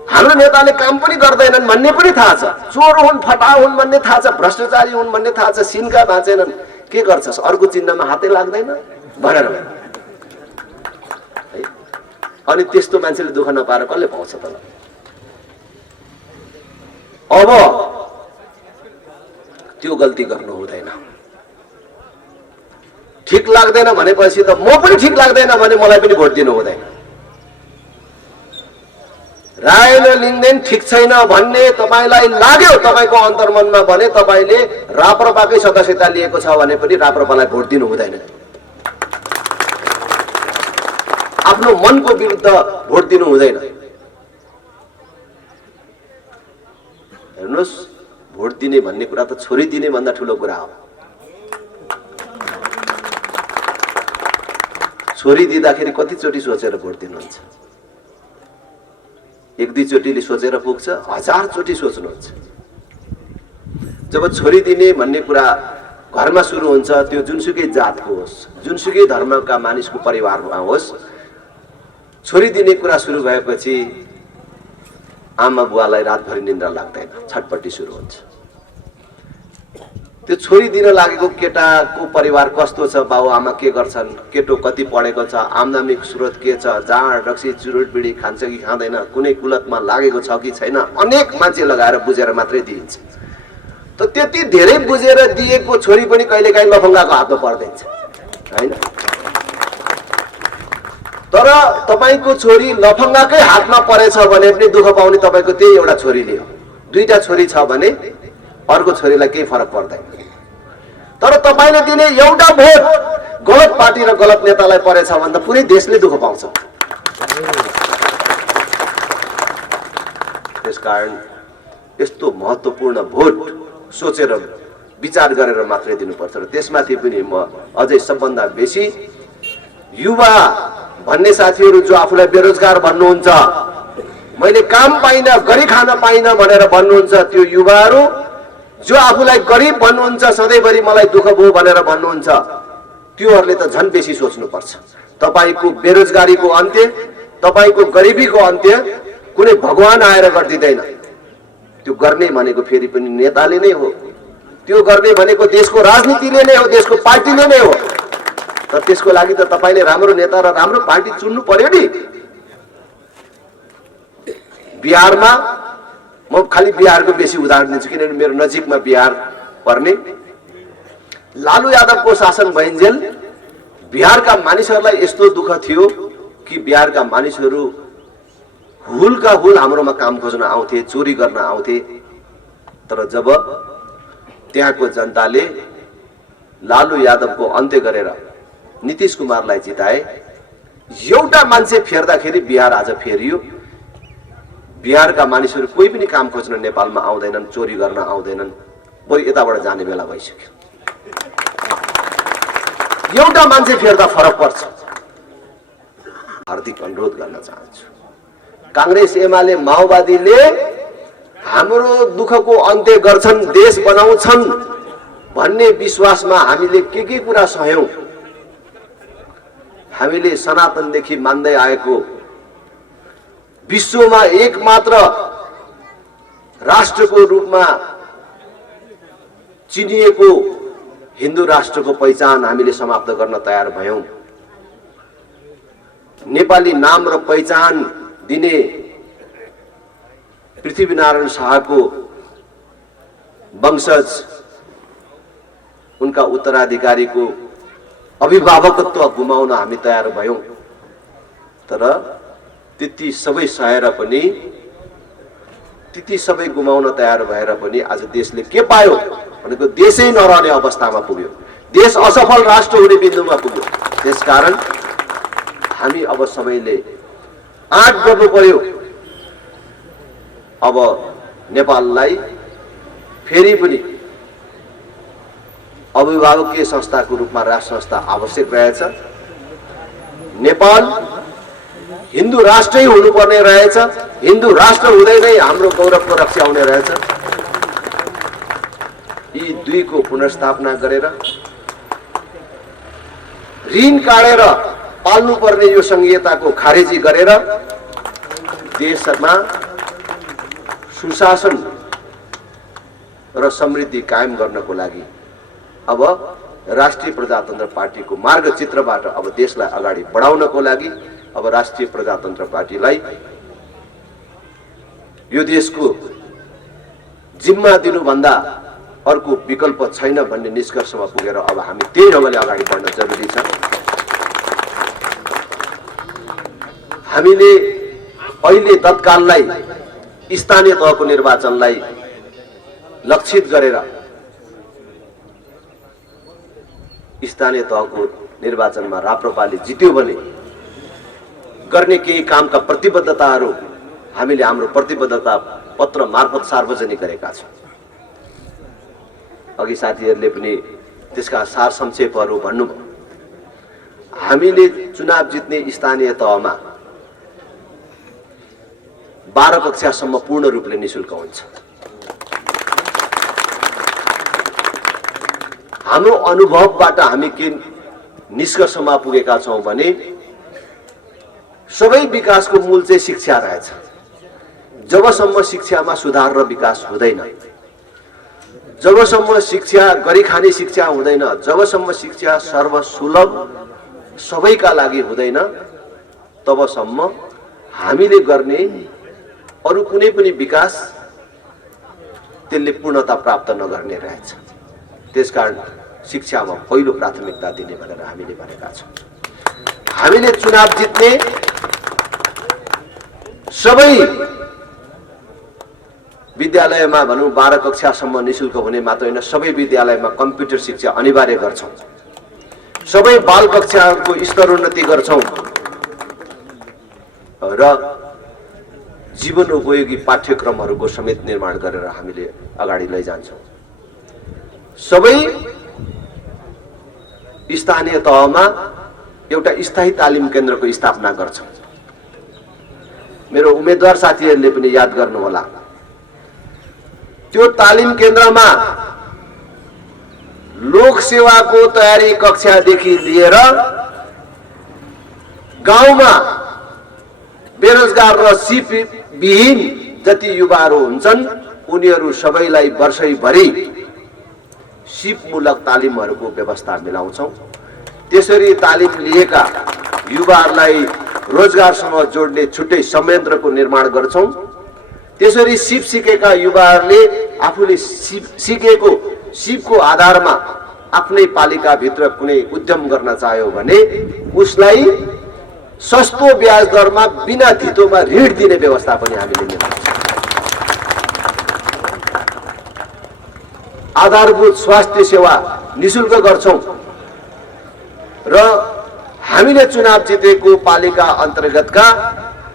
हाम्रो नेताले काम पनि गर्दैनन् भन्ने पनि थाहा छ, चोर हुन् फटा हुन् भन्ने थाहा छ, भ्रष्टाचारी हुन् भन्ने थाहा छ, सिनका भाँचेनन्, के गर्छस् अर्को चिन्हमा हातै लाग्दैन भनेर। अनि त्यस्तो मान्छेले दुःख नपाएर कसले पाउँछ त? अब त्यो गल्ती गर्नु हुँदैन। ठिक लाग्दैन भनेपछि त म पनि ठिक लाग्दैन भने मलाई पनि भोट दिनु हुँदैन। राय र लिङ्गदेन ठिक छैन भन्ने तपाईलाई लाग्यो तपाईको अन्तर्मनमा भने तपाईले राप्रपाकै सदस्यता लिएको छ भने पनि राप्रपालाई भोट दिनु हुँदैन। आफ्नो मनको विरुद्ध भोट दिनु हुँदैन। हेर्नुस्, भोट दिने भन्ने कुरा त छोरी दिने भन्दा ठुलो कुरा हो। छोरी दिँदाखेरि कतिचोटि सोचेर भोट दिनुहुन्छ? एक दुई चोटिले सोचेर पुग्छ, 1000 चोटि सोच्नुहुन्छ। जब छोरी दिने भन्ने कुरा घरमा सुरु हुन्छ, त्यो जुनसुकै जातको होस्, जुनसुकै धर्मका मानिसको परिवारमा होस्, छोरी दिने कुरा सुरु भएपछि आमा बुवालाई रातभरि निन्द्रा लाग्दैन, छटपट्टि सुरु हुन्छ। त्यो छोरी दिन लागेको केटाको परिवार कस्तो छ, बाउ आमा के गर्छन्, केटो कति पढेको छ, आम्दानी स्रोत के छ, जाँड रक्सी चुरोट बिडी खान्छ कि खाँदैन, कुनै कुलतमा लागेको छ कि छैन, अनेक मान्छे लगाएर बुझेर मात्रै दिइन्छ। त त्यति धेरै बुझेर दिएको छोरी पनि कहिलेकाहीँ लफङ्गाको हातमा पर्दैछ हैन। तर तपाईको छोरी लफङ्गाकै हातमा परेछ भने पनि दुःख पाउने तपाईको त्यही एउटा छोरीले हो। दुईटा छोरी छ भने अर्को छोरीलाई केही फरक पर्दैन। तर तपाईले दिने एउटा भोट गलत पार्टी र गलत नेतालाई परेछ भने त पुरै देशले दुःख पाउँछ। त्यसकारण यस्तो महत्त्वपूर्ण भोट सोचेर विचार गरेर मात्रै दिनुपर्छ। र त्यसमाथि पनि म अझै सबभन्दा बेसी युवा भन्ने साथीहरू जो आफूलाई बेरोजगार भन्नुहुन्छ, मैले काम पाइनँ, गरी खान पाइनँ भनेर भन्नुहुन्छ, त्यो युवाहरू जो आफूलाई गरिब भन्नुहुन्छ, सधैँभरि मलाई दुःख भयो भनेर भन्नुहुन्छ, त्योहरूले त झन् बेसी सोच्नुपर्छ। तपाईको बेरोजगारीको अन्त्य, तपाईको गरिबीको अन्त्य कुनै भगवान आएर गरिदिँदैन। त्यो गर्ने भनेको फेरि पनि नेताले नै हो, त्यो गर्ने भनेको देशको राजनीतिले नै हो, देशको पार्टीले नै हो। तर त्यसको लागि त तपाईले राम्रो नेता र राम्रो पार्टी चुन्नु पर्यो नि। बिहारमा म खाली बिहारको बेसी उदाहरण दिन्छु किनभने मेरो नजिकमा बिहार पर्ने। लालु यादवको शासन भइन्जेल बिहारका मानिसहरूलाई यस्तो दुःख थियो कि बिहारका मानिसहरू हुलका हुल हाम्रोमा काम खोज्न आउँथे, चोरी गर्न आउँथे। तर जब त्यहाँको जनताले लालु यादवको अन्त्य गरेर नीतीश कुमारलाई जिताए। एउटा मान्छे फेर्दाखेरि बिहार आज फेरियो। बिहारका मानिसहरू कोही पनि काम खोज्न नेपालमा आउँदैनन्, चोरी गर्न आउँदैनन्, बरु यताबाट जाने बेला भइसक्यो। एउटा मान्छे फेर्दा फरक पर्छ। हार्दिक अनुरोध गर्न चाहन्छु, कांग्रेस एमाले माओवादीले हाम्रो दुःखको अन्त्य गर्छन्, देश बनाउँछन् भन्ने विश्वासमा हामीले के कुरा सहयौं। हामीले सनातनदेखि मान्दै आएको विश्वमा एकमात्र राष्ट्रको रूपमा चिनिएको हिन्दू राष्ट्रको पहिचान हामीले समाप्त गर्न तयार भयौं। नेपाली नाम र पहिचान दिने पृथ्वीनारायण शाहको वंशज, उनका उत्तराधिकारीको अभिभावकत्व गुमाउन हामी तयार भयौं। तर त्यति सबै सहेर पनि, त्यति सबै गुमाउन तयार भएर पनि आज देशले के पायो भनेको देशै नरहने अवस्थामा पुग्यो। देश असफल राष्ट्र हुने बिन्दुमा पुग्यो। त्यसकारण हामी अब सबैले आँट गर्नु पर्यो। अब नेपाललाई फेरि पनि अभिभावकीय संस्थाको रूपमा राष्ट्र संस्था आवश्यक रहेछ। नेपाल हिन्दू राष्ट्रै हुनुपर्ने रहेछ। हिन्दू राष्ट्र हुँदै नै हाम्रो गौरवको रक्षा हुने रहेछ। यी दुईको पुनर्स्थापना गरेर ऋण काटेर पाल्नुपर्ने यो संघीयताको खारेजी गरेर देशमा सुशासन र समृद्धि कायम गर्नको लागि अब राष्ट्रिय प्रजातन्त्र पार्टीको मार्गचित्रबाट अब देशलाई अगाडि बढाउनको लागि अब राष्ट्रिय प्रजातन्त्र पार्टीलाई यो देशको जिम्मा दिनुभन्दा अर्को विकल्प छैन भन्ने निष्कर्षमा पुगेर अब हामी त्यही ढङ्गले अगाडि बढ्न जरुरी छ। हामीले अहिले तत्काललाई स्थानीय तहको निर्वाचनलाई लक्षित गरेर स्थानीय तहको निर्वाचनमा राप्रपाले जित्यो भने गर्ने केही कामका प्रतिबद्धताहरू हामीले हाम्रो प्रतिबद्धता पत्र मार्फत सार्वजनिक गरेका छौं। अघि साथीहरूले पनि त्यसका सार संक्षेपहरू भन्नुभयो। हामीले चुनाव जित्ने स्थानीय तहमा 12 कक्षासम्म पूर्ण रूपले निशुल्क हुन्छ। हाम्रो अनुभवबाट हामी के निष्कर्षमा पुगेका छौं भने सबै विकासको मूल चाहिँ शिक्षा रहेछ। जबसम्म शिक्षामा सुधार र विकास हुँदैन, जबसम्म शिक्षा गरिखाने शिक्षा हुँदैन, जबसम्म शिक्षा सर्वसुलभ सबैका लागि हुँदैन, तबसम्म हामीले गर्ने अरु कुनै पनि विकास त्यसले पूर्णता प्राप्त नगर्ने रहेछ। त्यसकारण शिक्षामा पहिलो प्राथमिकता दिने भनेर हामीले भनेका छौं। हामीले चुनाव जित्ने सबै विद्यालयमा भनौं 12 कक्षासम्म निशुल्क हुने मात्र होइन, सबै विद्यालयमा कम्प्युटर शिक्षा अनिवार्य गर्छौं। सबै बाल कक्षाको स्तरोन्नति गर्छौं र जीवन उपयोगी पाठ्यक्रमहरूको समेत निर्माण गरेर हामीले अगाडि लैजान्छौं। सबै स्थानीय तहमा एउटा स्थायी तालिम केन्द्रको स्थापना गर्छौं। मेरो उम्मेदवार साथीहरूले पनि याद गर्नुहोला, त्यो तालिम केन्द्रमा लोक सेवाको तयारी कक्षादेखि लिएर गाउँमा बेरोजगार र सिप विहीन जति युवाहरू हुन्छन् उनीहरू सबैलाई वर्षैभरि सिपमूलक तालिमहरूको व्यवस्था मिलाउँछौं। त्यसरी तालिम लिएका युवाहरूलाई रोजगारसँग जोड्ने छुट्टै संयन्त्रको निर्माण गर्छौं। त्यसरी सिप सिकेका युवाहरूले आफूले सिकेको सिपको आधारमा आफ्नै पालिकाभित्र कुनै उद्यम गर्न चाह्यो भने उसलाई सस्तो ब्याज दरमा बिना धितोमा ऋण दिने व्यवस्था पनि हामीले मिलाउँछौं। आधारभूत स्वास्थ्य सेवा निशुल्क गर्छौं र हामीले चुनाव जितेको पालिका अन्तर्गतका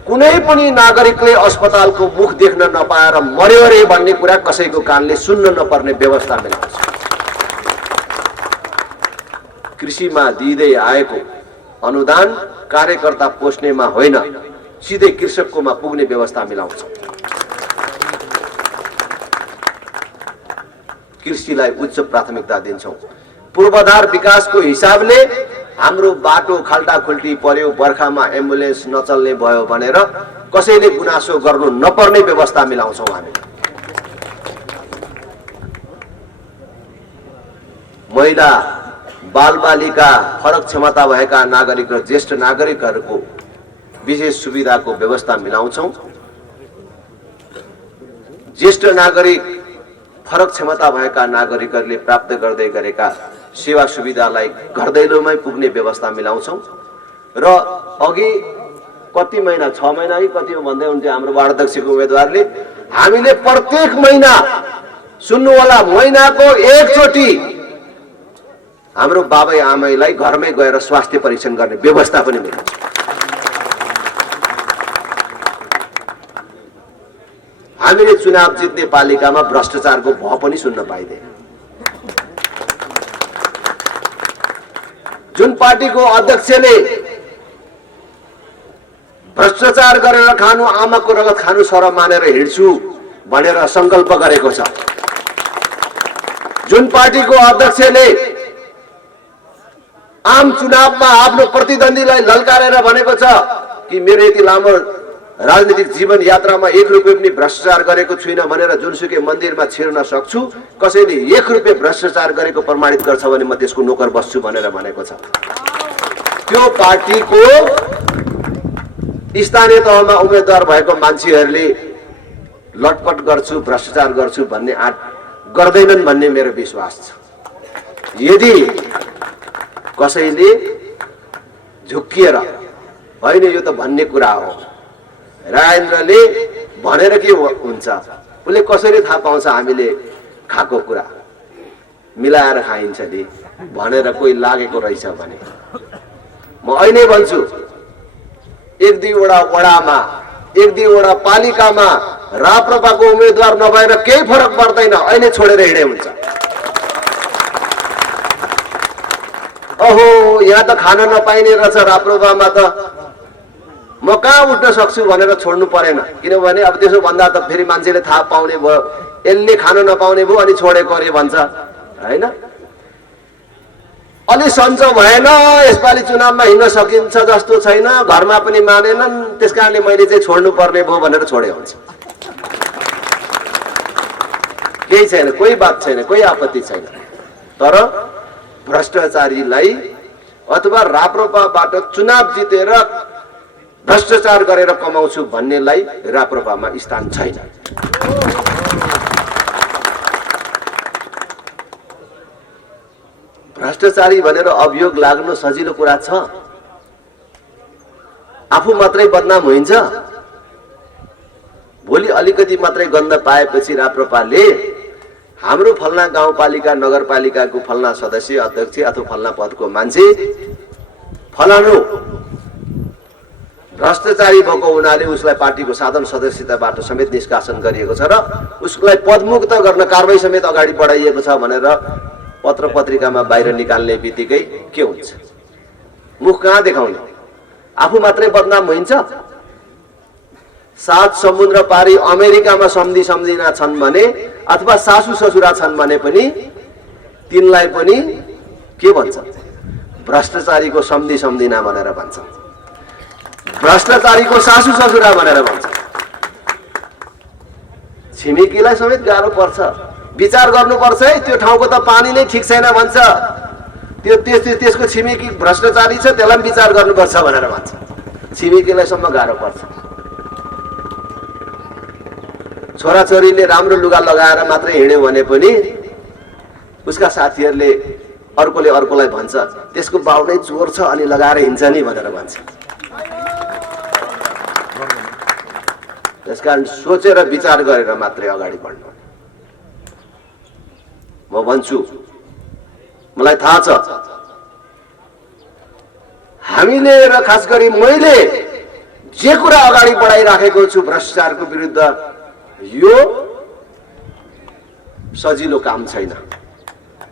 कुनै पनि नागरिकले अस्पतालको मुख देख्न नपाएर मर्यो अरे भन्ने कुरा कसैको कानले सुन्न नपर्ने व्यवस्था मिलाउँछ। कृषिमा दिँदै आएको अनुदान कार्यकर्ता पोस्नेमा होइन, सिधै कृषककोमा पुग्ने व्यवस्था मिलाउँछ। कृषिलाई उच्च प्राथमिकता दिन्छौं। पूर्वाधार विकासको हिसाबले हाम्रो बाटो खाल्टा खुल्टी पर्यो, बर्खामा एम्बुलेन्स नचल्ने भयो भनेर कसैले गुनासो गर्नु नपर्ने व्यवस्था मिलाउँछौं। हामी महिला, बालबालिका, फरक क्षमता भएका नागरिक र ज्येष्ठ नागरिकहरूको विशेष सुविधाको व्यवस्था मिलाउँछौं। ज्येष्ठ नागरिक, फरक क्षमता भएका नागरिकहरूले प्राप्त गर्दै गरेका सेवा सुविधालाई घर दैलोमै पुग्ने व्यवस्था मिलाउँछौं। र अघि कति महिना, 6 महिना कि कति भन्दै हुन्थ्यो हाम्रो वार्ड अध्यक्षको उम्मेदवारले, हामीले प्रत्येक महिना, सुन्नु होला, महिनाको एकचोटि हाम्रो बाबै आमैलाई घरमै गएर स्वास्थ्य परीक्षण गर्ने व्यवस्था पनि मिलाउँछ। हामीले चुनाव जित्ने पालिकामा भ्रष्टाचारको भय पनि सुन्न पाइदैन। जुन पार्टीको अध्यक्षले भ्रष्टाचार गरेर खानु, आमाको रगत खानु शरम मानेर हिँड्छु भनेर संकल्प गरेको छ, जुन पार्टीको अध्यक्षले आम चुनावमा आफ्नो प्रतिद्वन्दीलाई ललकारेर भनेको छ कि मेरो यति लामो राजनीतिक जीवन यात्रामा 1 रुपैयाँ पनि भ्रष्टाचार गरेको छुइनँ भनेर जुनसुकै मन्दिरमा छिर्न सक्छु, कसैले 1 रुपैयाँ भ्रष्टाचार गरेको प्रमाणित गर्छ भने म त्यसको नोकर बस्छु भनेर भनेको छ। त्यो पार्टीको स्थानीय तहमा उम्मेदवार भएको मान्छेहरूले लटपट गर्छु, भ्रष्टाचार गर्छु भन्ने आँट गर्दैनन् भन्ने मेरो विश्वास छ। यदि कसैले झुक्किएर होइन यो त भन्ने कुरा हो, राजेन्द्रले भनेर के हुन्छ, उसले कसरी थाहा पाउँछ हामीले खाएको कुरा मिलाएर खाइन्छ नि भनेर कोही लागेको रहेछ भने म अहिले भन्छु, 1-2 वडामा, 1-2 पालिकामा राप्रपाको उम्मेदवार नभएर केही फरक पर्दैन, अहिले छोडेर हिँडे हुन्छ। ओहो, यहाँ त खान नपाइने रहेछ राप्रपामा, त म कहाँ उठ्न सक्छु भनेर छोड्नु परेन, किनभने अब त्यसो भन्दा त फेरि मान्छेले थाहा पाउने भयो, यसले खान नपाउने भयो अनि छोडेको अरे भन्छ हैन। अलि सन्चो भएन, यसपालि चुनावमा हिँड्न सकिन्छ जस्तो छैन, घरमा पनि मानेनन्, त्यसकारणले मैले चाहिँ छोड्नु पर्ने भयो भनेर छोडे हुन्छ। केही छैन, कोही बात छैन, कोही आपत्ति छैन। तर भ्रष्टाचारीलाई अथवा राप्रपाबाट चुनाव जितेर भ्रष्टाचार गरेर कमाउँछु भन्नेलाई राप्रपामा स्थान छैन। भ्रष्टाचारी भनेर अभियोग लाग्नु सजिलो कुरा छ, आफू मात्रै बदनाम हुन्छ। भोलि अलिकति मात्रै गन्ध पाएपछि राप्रपाले हाम्रो फल्ना गाउँपालिका नगरपालिकाको फल्ना सदस्य, अध्यक्ष अथवा फल्ना पदको मान्छे फलानु भ्रष्टाचारी भएको हुनाले उसलाई पार्टीको साधारण सदस्यताबाट समेत निष्कासन गरिएको छ र उसलाई पदमुक्त गर्न कारबाही समेत अगाडि बढाइएको छ भनेर पत्र पत्रिकामा बाहिर निकाल्ने बित्तिकै के हुन्छ? मुख कहाँ देखाउने? आफू मात्रै बदनाम हुन्छ। 7 समुद्र पारी अमेरिकामा सम्झिना छन् भने अथवा सासू ससुरा छन् भने पनि तिनलाई पनि के भन्छ? भ्रष्टाचारीको सम्झिना भनेर भन्छ, भ्रष्टाचारीको सासू ससुरा भनेर भन्छ। छिमेकीलाई समेत गाह्रो पर्छ, विचार गर्नुपर्छ है, त्यो ठाउँको त पानी नै ठिक छैन भन्छ, त्यसको छिमेकी भ्रष्टाचारी छ, त्यसलाई विचार गर्नुपर्छ भनेर भन्छ। छिमेकीलाई सम्म गाह्रो पर्छ। छोराछोरीले राम्रो लुगा लगाएर मात्रै हिँड्यो भने पनि उसका साथीहरूले अर्कोले अर्कोलाई भन्छ त्यसको बाउ नै चोर छ अनि लगाएर हिँड्छ नि भनेर भन्छ। त्यसकारण सोचेर विचार गरेर मात्रै अगाडि बढ्नु। म भन्छु, मलाई थाहा छ हामीले र खास गरी मैले जे कुरा अगाडि बढाइराखेको छु भ्रष्टाचारको विरुद्ध, यो सजिलो काम छैन,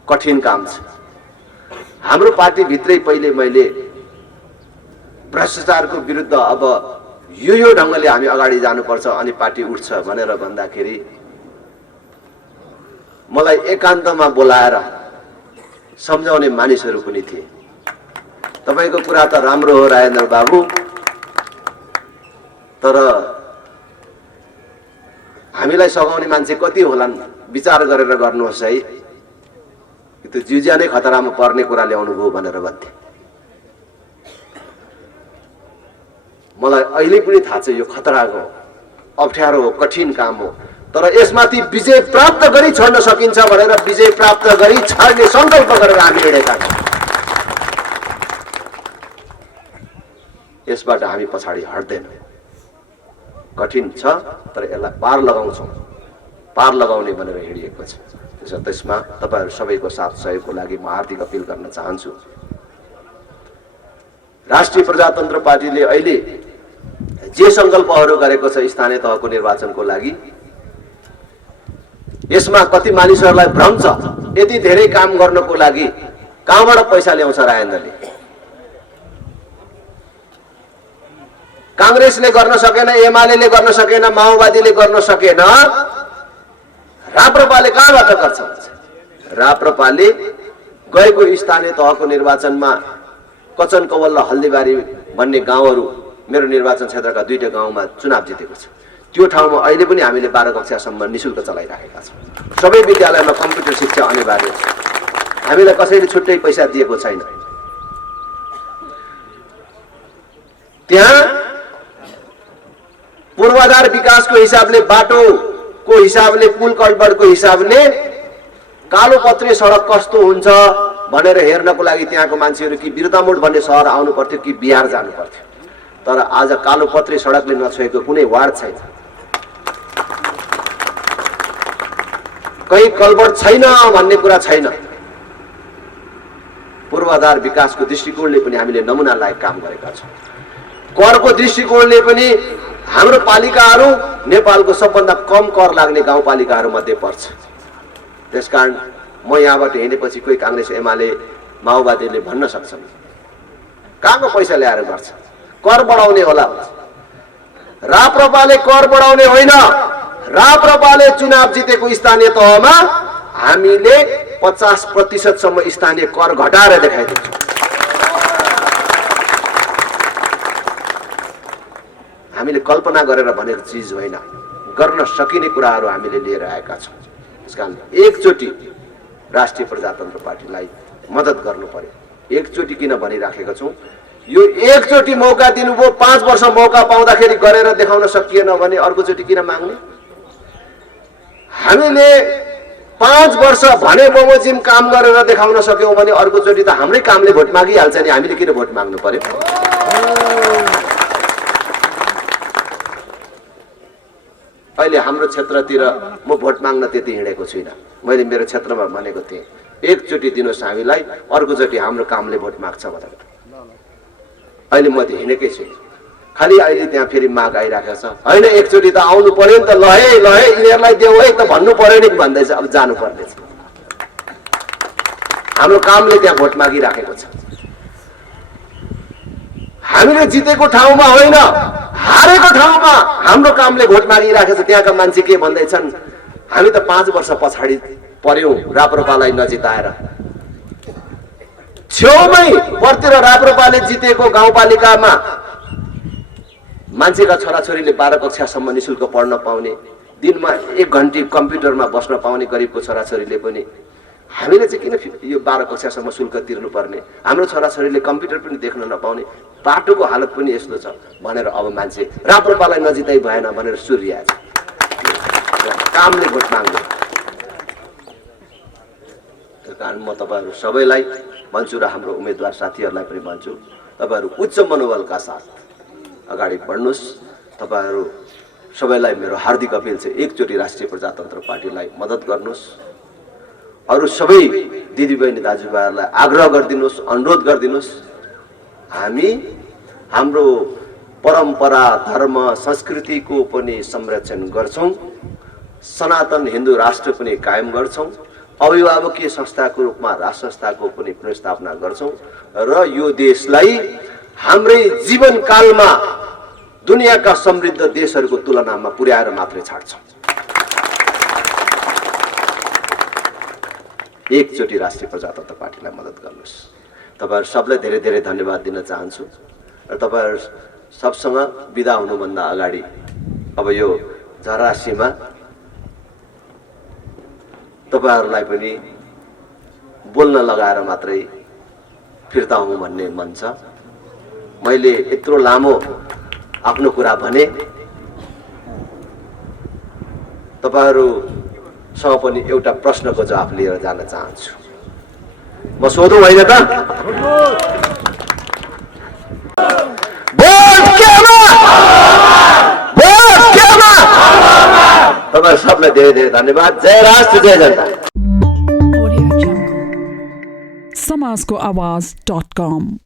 कठिन काम छ। हाम्रो पार्टी भित्रै पहिले मैले भ्रष्टाचारको विरुद्ध अब यो ढङ्गले हामी अगाडि जानुपर्छ अनि पार्टी उठ्छ भनेर भन्दाखेरि मलाई एकान्तमा बोलाएर सम्झाउने मानिसहरू पनि थिए। तपाईको कुरा त राम्रो हो राजेन्द्र बाबु, तर हामीलाई सघाउने मान्छे कति होलान् विचार गरेर गर्नुहोस् है, त्यो जिउज्या नै खतरामा पर्ने कुरा ल्याउनु भयो भनेर भन्थे। मलाई अहिले पनि थाहा छ यो खतराको अप्ठ्यारो हो, कठिन काम हो, तर यसमाथि विजय प्राप्त गरी छोड्न सकिन्छ भनेर विजय प्राप्त गरी छाड्ने संकल्प गरेर हामी हिँडेका छौँ। यसबाट हामी पछाडि हट्दैनौँ। कठिन छ तर यसलाई पार लगाउँछौँ, पार लगाउने भनेर हिँडिएको छ। त्यसमा तपाईहरु सबैको साथ सहयोगको लागि म हार्दिक अपिल गर्न चाहन्छु। राष्ट्रिय प्रजातन्त्र पार्टीले अहिले जे संकल्पहरू गरेको छ स्थानीय तहको निर्वाचनको लागि, यसमा कति मानिसहरूलाई भ्रम छ यति धेरै काम गर्नको लागि कहाँबाट पैसा ल्याउँछ राजेन्द्रले। कांग्रेसले गर्न सकेन, एमाले गर्न सकेन, माओवादीले गर्न सकेन, राप्रपाले कहाँबाट गर्छ? राप्रपाले गएको स्थानीय तहको निर्वाचनमा कचन कवल र हल्दीबारी भन्ने गाउँहरू मेरो निर्वाचन क्षेत्रका दुईटा गाउँमा चुनाव जितेको छ। त्यो ठाउँमा अहिले पनि हामीले 12 कक्षासम्म निशुल्क चलाइराखेका छौँ। सबै विद्यालयमा कम्प्युटर शिक्षा अनिवार्य छ। हामीलाई कसैले छुट्टै पैसा दिएको छैन। त्यहाँ पूर्वाधार विकासको हिसाबले, बाटोको हिसाबले, पुल कल्भर्टको हिसाबले कालोपत्रे सडक कस्तो हुन्छ भनेर हेर्नको लागि त्यहाँको मान्छेहरू कि बिर्तामोड भन्ने सहर आउनु पर्थ्यो कि बिहार जानु पर्थ्यो। तर आज कालोपत्रे सडकले नछोएको कुनै वार्ड छैन, कहीँ कल्भर्ट छैन भन्ने कुरा छैन। पूर्वाधार विकासको दृष्टिकोणले पनि हामीले नमुना लायक काम गरेका छौँ। करको दृष्टिकोणले पनि हाम्रो पालिकाहरू नेपालको सबभन्दा कम कर लाग्ने गाउँपालिकाहरू मध्ये पर्छ। त्यसकारण म यहाँबाट हिँडेपछि कोही कांग्रेस, एमाले, माओवादीले भन्न सक्छन् कहाँको पैसा ल्याएर गर्छ, कर बढाउने होला। राप्रपाले कर बढाउने होइन, राप्रपाले चुनाव जितेको स्थानीय तहमा हामीले 50% सम्म स्थानीय कर घटाएर देखाइदिन्छौँ। हामीले कल्पना गरेर भनेको चिज होइन, गर्न सकिने कुराहरू हामीले लिएर आएका छौँ। त्यसकारण एकचोटि राष्ट्रिय प्रजातन्त्र पार्टीलाई मद्दत गर्नु पर्यो। एकचोटि किन भनिराखेका छौँ, यो एकचोटि मौका दिनुभयो, 5 वर्ष मौका पाउँदाखेरि गरेर देखाउन सकिएन भने अर्कोचोटि किन माग्ने? हामीले 5 वर्ष भने बमोजिम काम गरेर देखाउन सक्यौं भने अर्कोचोटि त हाम्रै कामले भोट मागिहाल्छ नि, हामीले किन भोट माग्नु पर्यो? अहिले हाम्रो क्षेत्रतिर म भोट माग्न त्यति हिँडेको छुइनँ। मैले मेरो क्षेत्रमा भनेको थिएँ एकचोटि दिनुहोस् हामीलाई, अर्कोचोटि हाम्रो कामले भोट माग्छ भनेर। अहिले म त हिँडेकै छुइनँ, खालि अहिले त्यहाँ फेरि माग आइराखेको छ। होइन एकचोटि त आउनु पर्यो नि त, ल है यिनीहरूलाई देऊ है त भन्नु पर्यो नि भन्दैछ। अब जानु पर्नेछ, हाम्रो कामले त्यहाँ भोट मागिराखेको छ। हामीले जितेको ठाउँमा होइन, हारेको ठाउँमा हाम्रो कामले भोट मागिराखेको छ। त्यहाँका मान्छे के भन्दैछन्, हामी त 5 वर्ष पछाडि पर्यौं राप्रपालाई नजिताएर। छेउमै पर्तिर राप्रपाले जितेको गाउँपालिकामा मान्छेका छोराछोरीले 12 कक्षासम्म निशुल्क पढ्न पाउने, दिनमा 1 घण्टी कम्प्युटरमा बस्न पाउने गरिबको छोराछोरीले पनि हामीले चाहिँ किन यो 12 कक्षासम्म शुल्क तिर्नु पर्ने? हाम्रो छोराछोरीले कम्प्युटर पनि देख्न नपाउने, बाटोको हालत पनि यस्तो छ भनेर अब मान्छे राप्रपालाई नजिताइ भएन भनेर सुर्याएछ। कामले भोट माग्नु। त्यस कारण म तपाईहरु सबैलाई भन्छु र हाम्रो उम्मेदवार साथीहरूलाई पनि भन्छु, तपाईहरु उच्च मनोबलका साथ अगाडि बढ्नुस्। तपाईहरु सबैलाई मेरो हार्दिक अपिल छ, एकचोटि राष्ट्रिय प्रजातन्त्र पार्टीलाई मद्दत गर्नुस्। अरु सबै दिदीबहिनी दाजुभाइहरूलाई आग्रह गरिदिनुस्, अनुरोध गरिदिनुस्, हामी हाम्रो परम्परा धर्म संस्कृतिको पनि संरक्षण गर्छौं, सनातन हिन्दू राष्ट्र पनि कायम गर्छौं, अभिभावकीय संस्थाको रूपमा राष्ट्र संस्थाको पनि पुनर्स्थापना गर्छौं र यो देशलाई हाम्रै जीवनकालमा दुनियाँका समृद्ध देशहरूको तुलनामा पुर्याएर मात्रै छाड्छौं। एकचोटि राष्ट्रिय प्रजातन्त्र पार्टीलाई मद्दत गर्नुहोस्। तपाईहरु सबलाई धेरै धेरै धन्यवाद दिन चाहन्छु र तपाईहरु सबसँग बिदा हुनुभन्दा अगाडि अब यो झरासीमा तपाईहरुलाई पनि बोल्न लगाएर मात्रै फिर्ता हुँ भन्ने मन छ। मैले यत्रो लामो आफ्नो कुरा भने, तपाईहरुसँग पनि एउटा प्रश्नको जवाफ लिएर जान चाहन्छु। म सोधौं होइन त? तपाईहरु सबलाई धेरै धेरै धन्यवाद। जय राष्ट्र, जय जनता। समाजको आवाज.com